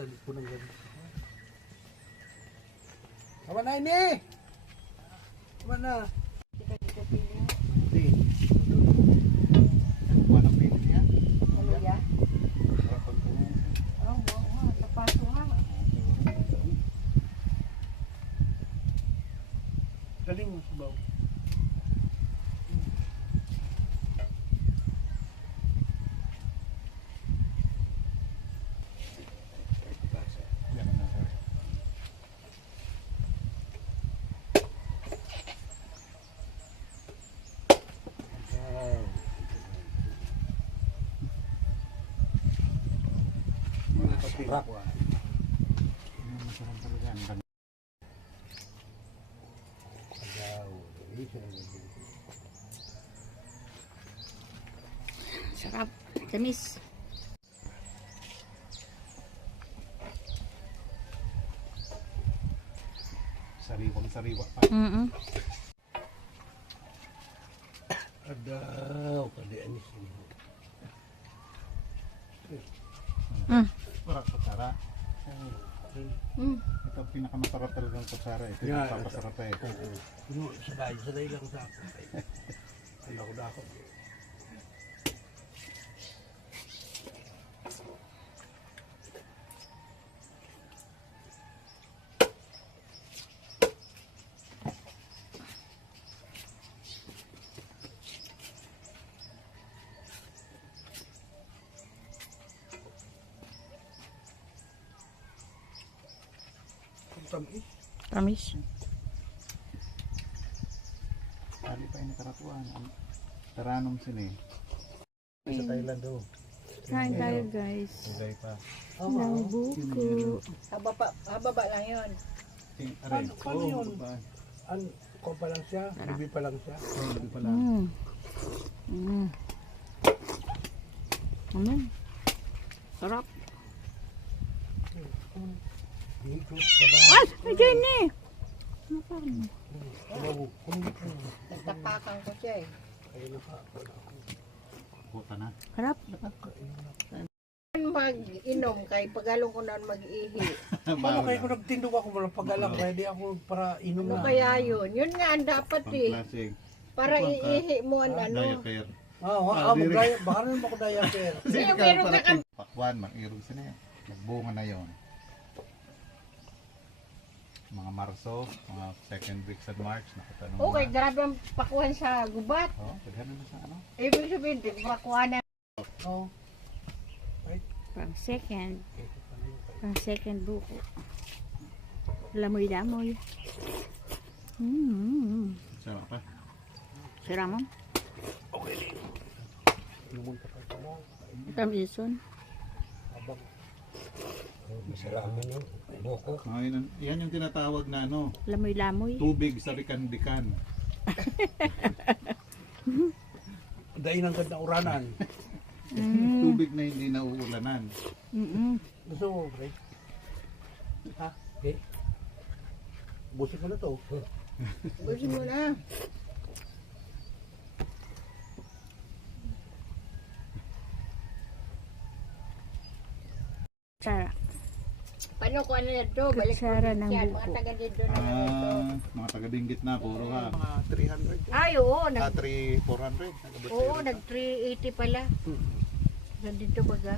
Dali ko ng ganito. Tama na ini! Tama na! Hindi. Buwan ang pili niya. Maluya? Oo, tapaso nga. Galing mo sa baw. Ganun na sir. Sarap. Masarap talaga. Ang ganda. Sarap. Tamis. Sariwang sariwa pa. Adaw, kadi anis ini. Parang kutsara. Ito ang pinakamasarap talagang kutsara. Ito yung Yeah, papasarap eh. Puno, sabay lang sa ako. Ano ko na ako. Tamis. Tamis. Kali pa yung nakaratuan. Taranong sini. Sa Thailand daw. Kain tayo guys. Kulay pa. Ng buko. Hababa lang yun. Paano yun? Ko pa lang siya, bibi pa lang siya. Hindi pa lang. Sarap. Dito, sabay. Ay! Ay, Jenny! Nagtapakan ko siya eh. Buta na. Sarap. Mag-inom kay pagalong ko na mag-ihi. Paano kayo kung nagtindog ako walang pag-alam, ready ako para inom Ano na. kaya yun? Yun nga ang dapat eh. Pang-plastic. Para iihi mo ang ano. Diaper. Magdaya, baka rin ako diaper. Sino meron ka kan? Pakwan, mag-irog sila eh. Magbunga na yon. Mga Marso, mga second weeks at March, nakatanong Okay, na. grabe ang pakuhan sa gubat. Oh, pagano na sa ano? Ibig sabihin, di pakuhan na. Oo. Pang second buko. Lamoy-lamoy. Sarap pa. Siramon. Lumunta ka pa mo. Tamison. Masaramin yun. Boko. Oh, yan yung tinatawag na ano, Lamoy-lamoy. tubig sa bikan-bikan. Dahin ang ganda uranan. Tubig na hindi nauulanan. Gusto mo, pre? Ha? Okay. Busik mo na to. Gusto mo na. Sarap. Paano ko ano na ito? Balik ko Kutsara ng yan. buko. Mga taga dito na ito. Mga taga-Benguet na, puro ha. Mga 300. Ay, oo. 400. Oo, nag-380 pala. Nandito baga.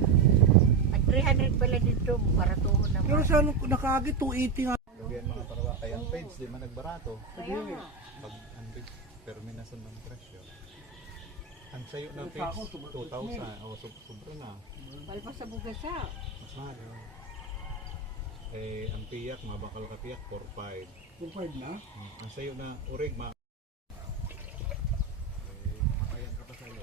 At 300 pala dito. Para tuhon naman. Pero sa nakagit, 280 nga. Gabihan mga parawa kayang page, di man nagbarato. Kaya nga. Pag terminasan ng presyo. Ang sayo na page, 2,000. O, sobra na. Palpas sa bugas siya. Mas mahal yun. Eh, ang tiyak, mabakal ka tiyak, 4,500. 2.5 na? Ang sayo na urig, makayan ka pa sayo.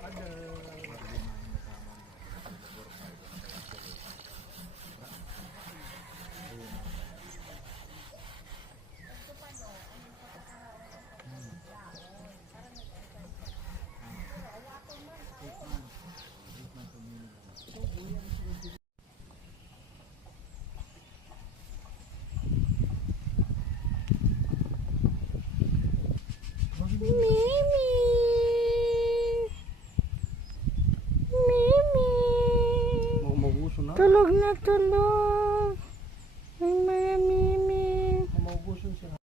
Mimi! Mimi! Maguso na. Tulog na tulog.